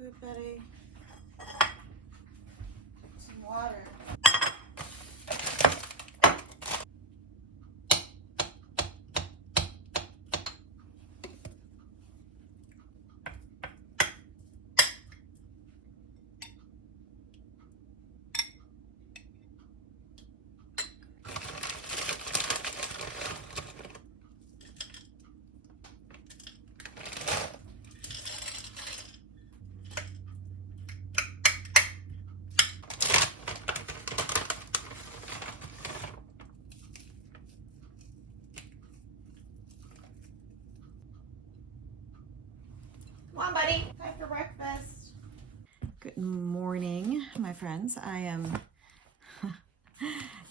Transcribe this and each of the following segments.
food, Betty. Some water. Come on, buddy. Time for breakfast. Good morning, my friends. I am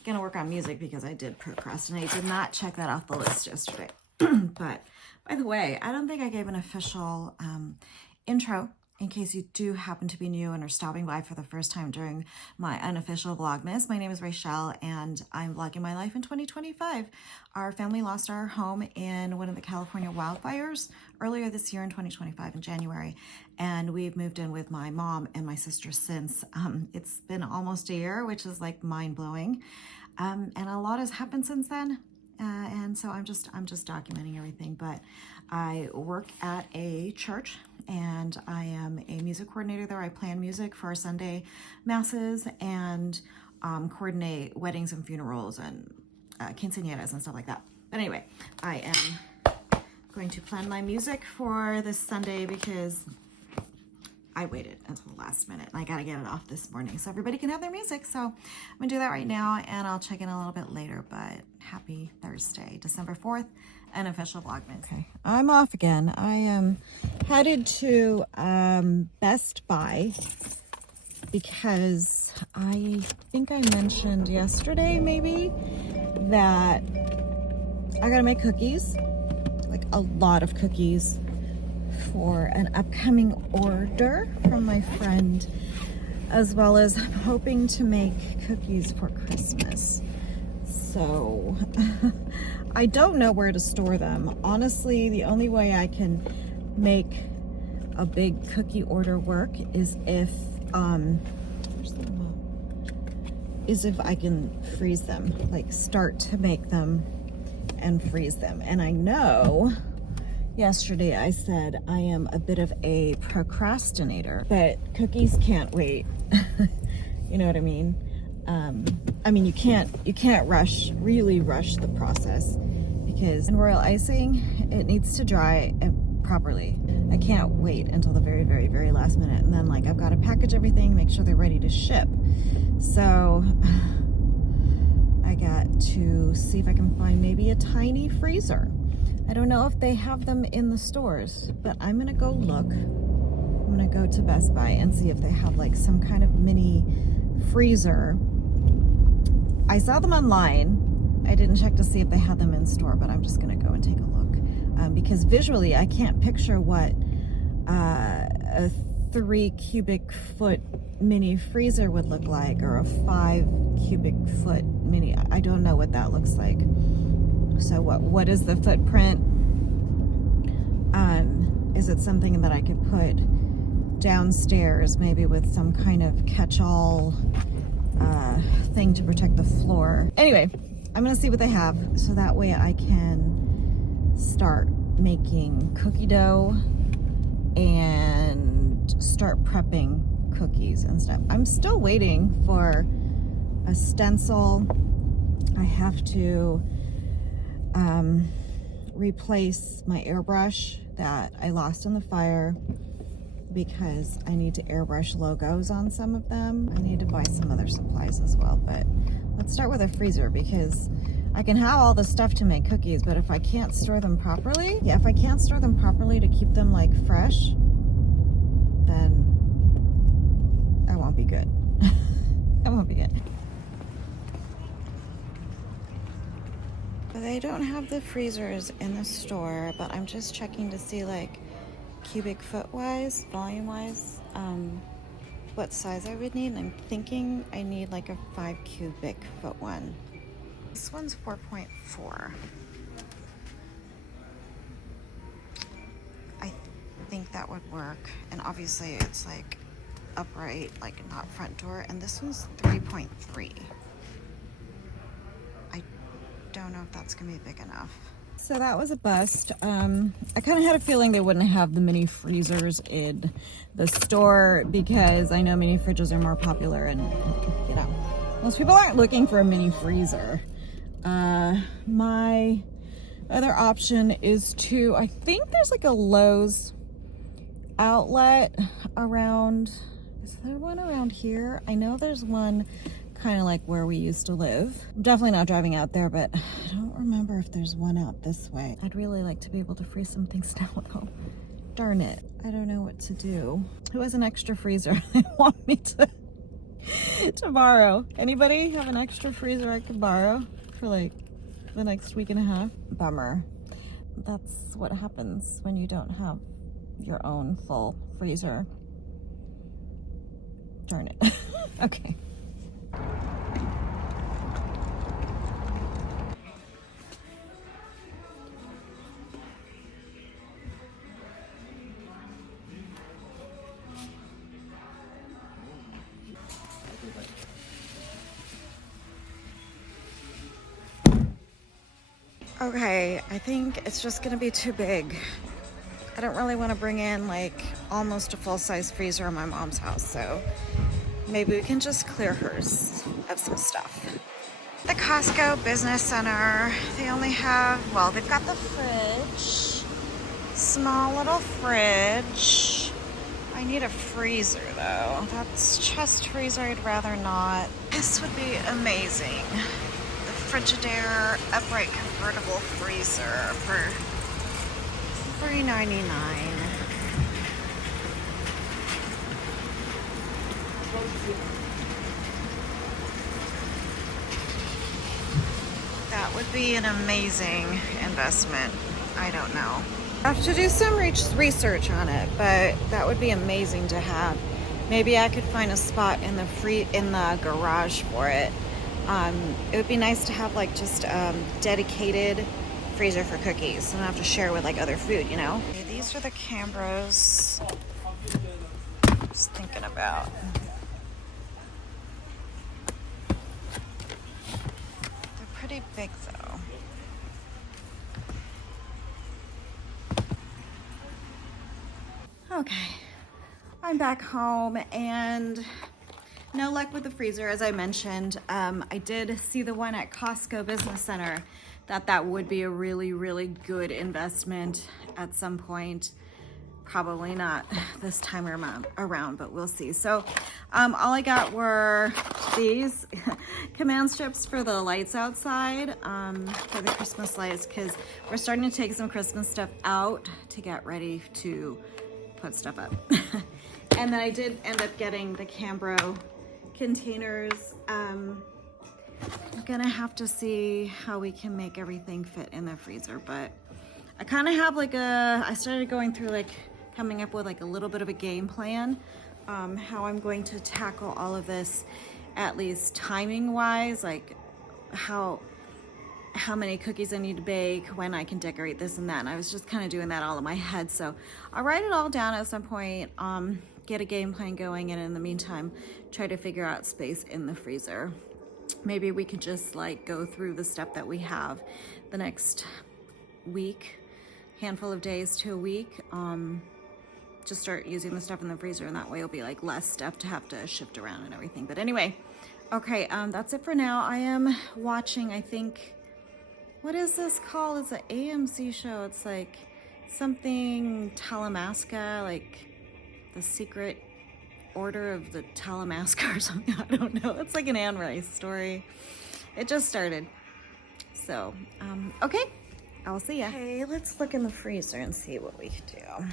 gonna work on music because I did procrastinate. Did not check that off the list yesterday. But by the way, I don't think I gave an official intro in case you do happen to be new and are stopping by for the first time during my unofficial Vlogmas. My name is Rachelle and I'm vlogging my life in 2025. Our family lost our home in one of the California wildfires earlier this year in 2025 in January. And we've moved in with my mom and my sister since. It's been almost a year, which is like mind-blowing. And a lot has happened since then. And so I'm just documenting everything, but I work at a church and I am a music coordinator there. I plan music for our Sunday masses and coordinate weddings and funerals and quinceañeras and stuff like that. But anyway, I am going to plan my music for this Sunday because I waited until the last minute and I gotta get it off this morning so everybody can have their music. So I'm gonna do that right now and I'll check in a little bit later, but happy Thursday, December 4th, Unofficial VLOGMAS. Okay, I'm off again. I am headed to Best Buy because I think I mentioned yesterday maybe that I gotta make cookies, like a lot of cookies, for an upcoming order from my friend, as well as I'm hoping to make cookies for Christmas. So I don't know where to store them. Honestly, the only way I can make a big cookie order work is if I can freeze them, like start to make them and freeze them. And I know yesterday I said I am a bit of a procrastinator, but cookies can't wait. You know what I mean? I mean, you can't really rush the process because in royal icing, it needs to dry properly. I can't wait until the very, very, very last minute. And then like, I've got to package everything, make sure they're ready to ship. So I got to see if I can find maybe a tiny freezer. I don't know if they have them in the stores, but I'm gonna go look. I'm gonna go to Best Buy and see if they have like some kind of mini freezer. I saw them online. I didn't check to see if they had them in store, but I'm just gonna go and take a look. Because visually I can't picture what a 3 cubic foot mini freezer would look like, or a 5 cubic foot mini. I don't know what that looks like. So what is the footprint? Is it something that I could put downstairs, maybe with some kind of catch-all thing to protect the floor? Anyway, I'm gonna see what they have so that way I can start making cookie dough and start prepping cookies and stuff. I'm still waiting for a stencil. I have to replace my airbrush that I lost in the fire because I need to airbrush logos on some of them. I need to buy some other supplies as well, but let's start with a freezer because I can have all the stuff to make cookies, but if I can't store them properly, if I can't store them properly to keep them like fresh, then I won't be good. I won't be good. They don't have the freezers in the store, but I'm just checking to see like cubic foot wise, volume wise, what size I would need. I'm thinking I need like a 5 cubic foot one. This one's 4.4. I think that would work. And obviously it's like upright, like not front door. And this one's 3.3. I don't know if that's gonna be big enough. So that was a bust. I kind of had a feeling they wouldn't have the mini freezers in the store because I know mini fridges are more popular and, you know, most people aren't looking for a mini freezer. My other option is to, I think there's like a Lowe's outlet around, is there one around here? I know there's one kind of like where we used to live. I'm definitely not driving out there, but I don't remember if there's one out this way. I'd really like to be able to freeze some things now at home. Darn it, I don't know what to do. Who has an extra freezer they want me to borrow? Anybody have an extra freezer I could borrow for like the next week and a half? Bummer. That's what happens when you don't have your own full freezer. Darn it. Okay. Okay, I think it's just gonna be too big. I don't really want to bring in like almost a full-size freezer in my mom's house, so maybe we can just clear hers of some stuff. The Costco Business Center, they only have, well, they've got the fridge, small little fridge. I need a freezer though. That's chest freezer, I'd rather not. This would be amazing. Frigidaire upright convertible freezer for $3.99. That would be an amazing investment. I don't know. I have to do some research on it, but that would be amazing to have. Maybe I could find a spot in the garage for it. It would be nice to have like just dedicated freezer for cookies. I don't have to share with like other food, you know? Okay, these are the Cambros. Just thinking about. They're pretty big though. Okay, I'm back home and no luck with the freezer, as I mentioned. I did see the one at Costco Business Center, that would be a really, really good investment at some point. Probably not this time around, but we'll see. So all I got were these command strips for the lights outside, for the Christmas lights, because we're starting to take some Christmas stuff out to get ready to put stuff up. And then I did end up getting the Cambro containers. I'm gonna have to see how we can make everything fit in the freezer, but I kind of have like I started going through like coming up with like a little bit of a game plan, how I'm going to tackle all of this, at least timing wise, like how many cookies I need to bake, when I can decorate this and that. And I was just kind of doing that all in my head, so I'll write it all down at some point, get a game plan going, and in the meantime try to figure out space in the freezer. Maybe we could just like go through the stuff that we have the next week, handful of days to a week, just start using the stuff in the freezer, and that way it'll be like less stuff to have to shift around and everything. But anyway, okay, that's it for now. I am watching, I think, what is this called? It's an AMC show. It's like something Talamasca, like the Secret Order of the Talamasca or something. I don't know. It's like an Anne Rice story. It just started. So, okay, I'll see ya. Okay, let's look in the freezer and see what we can do.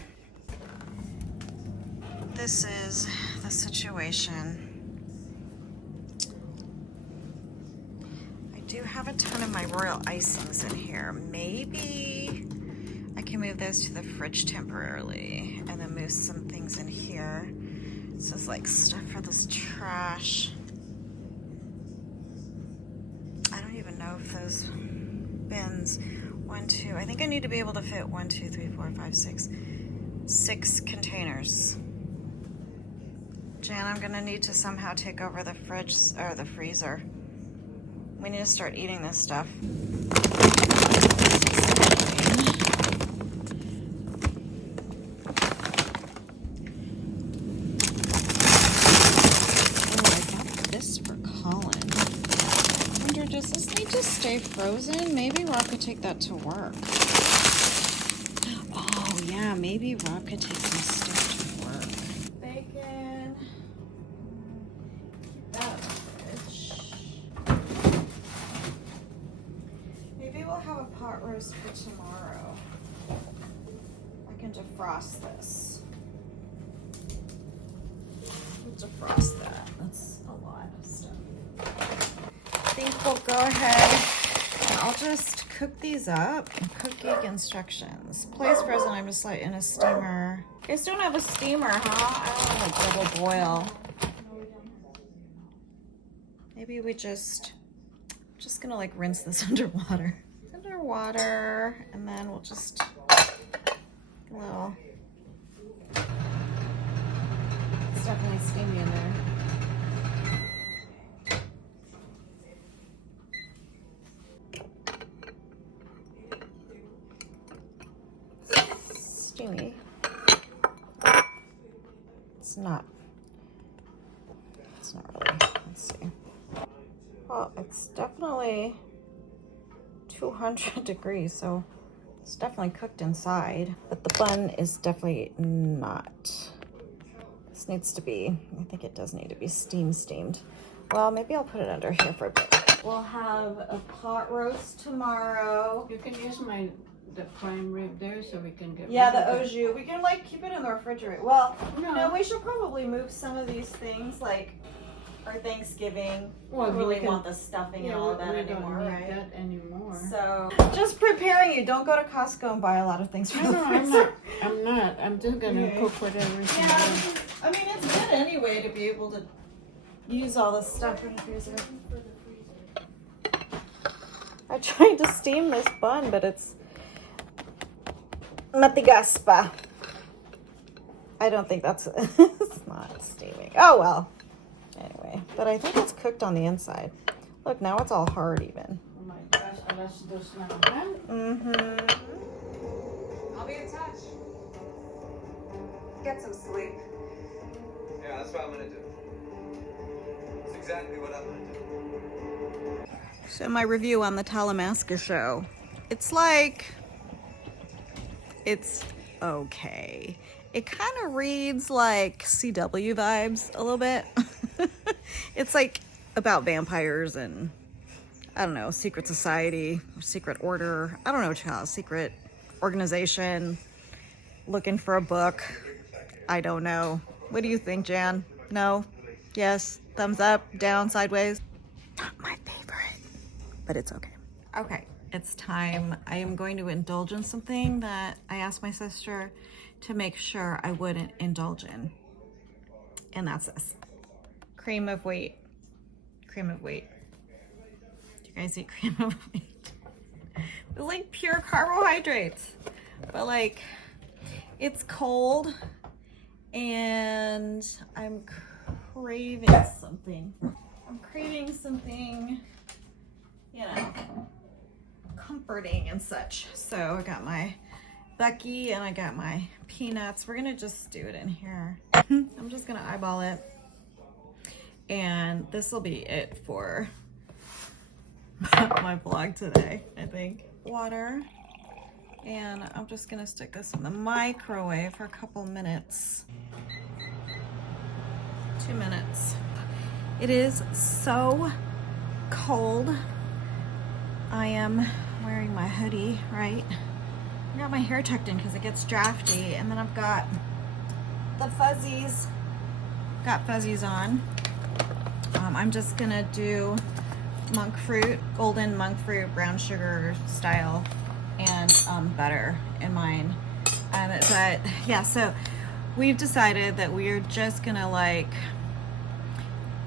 This is the situation. I do have a ton of my royal icings in here. Maybe I can move those to the fridge temporarily and then move some things in here. This is like stuff for this trash. I don't even know if those bins, 1, 2, I think I need to be able to fit 1, 2, 3, 4, 5, 6, 6 containers. Jan, I'm gonna need to somehow take over the fridge or the freezer. We need to start eating this stuff. Does this need to stay frozen? Maybe Rob could take that to work. Oh yeah, maybe Rob could take some stuff to work. Bacon. Keep that in the fridge. Maybe we'll have a pot roast for tomorrow. I can defrost this. Defrost that. That's a lot of stuff. I think we'll go ahead and I'll just cook these up. Cook geek instructions. Place frozen, I'm just like in a steamer. You guys don't have a steamer, huh? I don't want to double boil. Maybe we just gonna like rinse this underwater. Underwater, and then we'll just a little. It's definitely steamy in there. Steamy. It's not really. Let's see. Well, it's definitely 200 degrees, so it's definitely cooked inside, but the bun is definitely not. This needs to be, I think it does need to be steamed. Well, maybe I'll put it under here for a bit. We'll have a pot roast tomorrow. You can use the prime rib there so we can get the au jus. We can like keep it in the refrigerator. Well, no, we should probably move some of these things like for Thanksgiving. Well, we really want the stuffing and all of that anymore, don't right? That anymore. So just preparing you. Don't go to Costco and buy a lot of things for the freezer. I'm not. I'm just gonna cook whatever. Yeah, I mean it's good anyway to be able to use all this stuff in the freezer. I tried to steam this bun, but it's matigaspa. I don't think that's it's not steaming. Oh well. Anyway, but I think it's cooked on the inside. Look, now it's all hard even. Oh my gosh, let's do smell that. I'll be in touch. Get some sleep. Yeah, that's what I'm gonna do. That's exactly what I'm gonna do. So my review on the Talamasca show. It's like, it's okay. It kind of reads like CW vibes a little bit. It's like about vampires and, I don't know, secret society, secret order. I don't know what you call it, secret organization, looking for a book. I don't know. What do you think, Jan? No? Yes? Thumbs up? Down? Sideways? Not my favorite, but it's okay. Okay, it's time. I am going to indulge in something that I asked my sister to make sure I wouldn't indulge in. And that's this. Cream of wheat. Cream of wheat. Do you guys eat cream of wheat? It's like pure carbohydrates. But like, it's cold and I'm craving something. I'm craving something, you know, comforting and such. So I got my Bucky and I got my peanuts. We're gonna just do it in here. I'm just gonna eyeball it. And this will be it for my vlog today, I think. Water. And I'm just gonna stick this in the microwave for a couple minutes. 2 minutes. It is so cold. I am wearing my hoodie, right? I got my hair tucked in because it gets drafty, and then I've got the fuzzies. Got fuzzies on. I'm just gonna do monk fruit, golden monk fruit, brown sugar style, and butter in mine. But yeah, so we've decided that we are just gonna like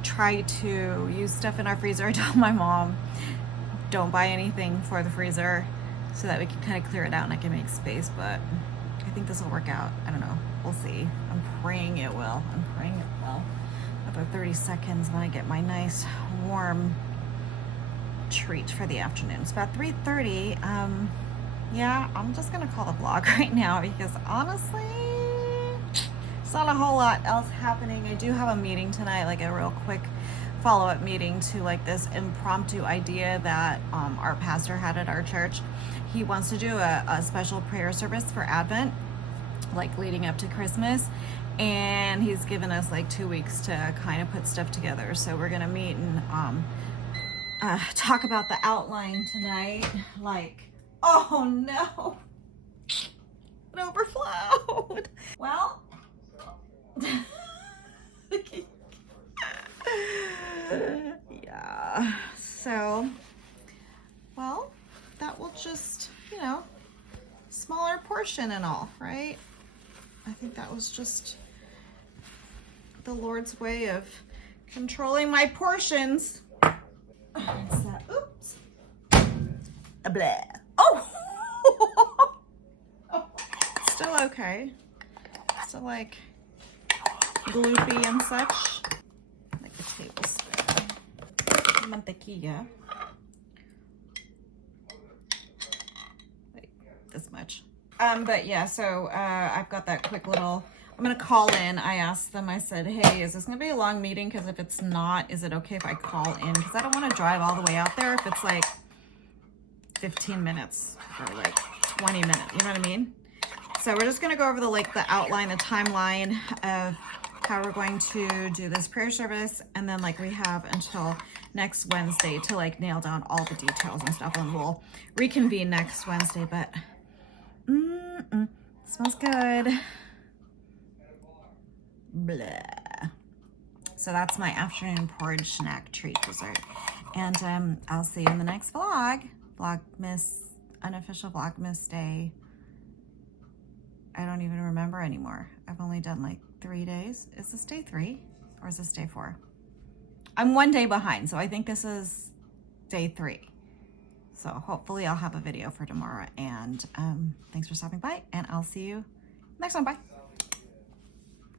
try to use stuff in our freezer. I told my mom, don't buy anything for the freezer so that we can kind of clear it out and I can make space, but I I think this will work out. I don't know. We'll see. I'm praying it will. I'm praying it will. About 30 seconds when I get my nice warm treat for the afternoon. It's about 3:30. Yeah, I'm just gonna call the vlog right now because honestly, there's not a whole lot else happening. I do have a meeting tonight, like a real quick follow-up meeting to like this impromptu idea that our pastor had at our church. He wants to do a special prayer service for Advent, like leading up to Christmas, and he's given us like 2 weeks to kind of put stuff together. So we're gonna meet and talk about the outline tonight. Like, oh no, it overflowed. Well, yeah, so, well, that will just, you know, smaller portion and all, right? I think that was just the Lord's way of controlling my portions. It's that, oops. Blah. Oh! Still okay. Still like gloopy and such. Like a tablespoon. Mantequilla. Like this much. But yeah, so I've got that quick little, I'm gonna call in. I asked them, I said, hey, is this gonna be a long meeting? Because if it's not, is it okay if I call in? Because I don't want to drive all the way out there if it's like 15 minutes or like 20 minutes, you know what I mean? So we're just gonna go over the outline, the timeline of how we're going to do this prayer service, and then like we have until next Wednesday to like nail down all the details and stuff, and we'll reconvene next Wednesday. But smells good. Blah. So that's my afternoon porridge snack treat dessert, and I'll see you in the next vlog. Vlogmas, unofficial Vlogmas day. I don't even remember anymore. I've only done like 3 days. Is this day 3 or is this day 4? I'm 1 day behind, so I think this is day 3. So hopefully I'll have a video for tomorrow, and thanks for stopping by, and I'll see you next one. Bye.